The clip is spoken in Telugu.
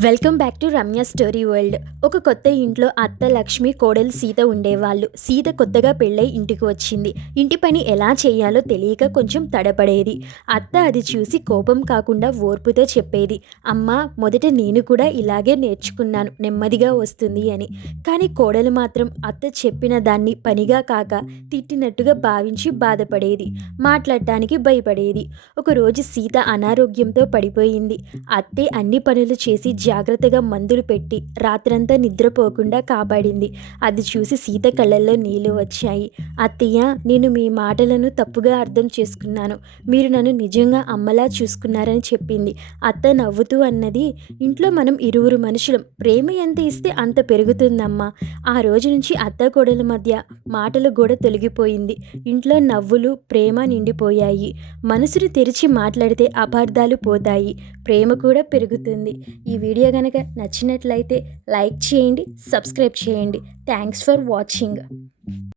Welcome back to Ramya story world. ఒక కొత్త ఇంట్లో అత్త లక్ష్మి, కోడలు సీత ఉండేవాళ్ళు. సీత కొత్తగా పెళ్ళై ఇంటికి వచ్చింది. ఇంటి పని ఎలా చేయాలో తెలియక కొంచెం తడపడేది. అత్త అది చూసి కోపం కాకుండా ఓర్పుతో చెప్పేది, అమ్మా, మొదట నేను కూడా ఇలాగే నేర్చుకున్నాను, నెమ్మదిగా వస్తుంది అని. కానీ కోడలు మాత్రం అత్త చెప్పిన దాన్ని పనిగా కాక తిట్టినట్టుగా భావించి బాధపడేది, మాట్లాడటానికి భయపడేది. ఒకరోజు సీత అనారోగ్యంతో పడిపోయింది. అత్తే అన్ని పనులు చేసి జాగ్రత్తగా మందులు పెట్టి రాత్రంతా నిద్రపోకుండా కాపాడింది. అది చూసి సీత కళ్ళల్లో నీళ్లు వచ్చాయి. అత్తయ్య, నేను మీ మాటలను తప్పుగా అర్థం చేసుకున్నాను. మీరు నన్ను నిజంగా అమ్మలా చూసుకున్నారని చెప్పింది. అత్త నవ్వుతూ అన్నది, ఇంట్లో మనం ఇరువురు మనుషులం, ప్రేమ ఎంత ఇస్తే అంత పెరుగుతుందమ్మా. ఆ రోజు నుంచి అత్త కోడల మధ్య మాటల గోడ తొలగిపోయింది. ఇంట్లో నవ్వులు, ప్రేమ నిండిపోయాయి. మనసును తెరిచి మాట్లాడితే అపార్థాలు పోతాయి, ప్రేమ కూడా పెరుగుతుంది. ఈ వీడియో కనుక నచ్చినట్లయితే లైక్ చేయండి, సబ్స్క్రైబ్ చేయండి. Thanks for watching.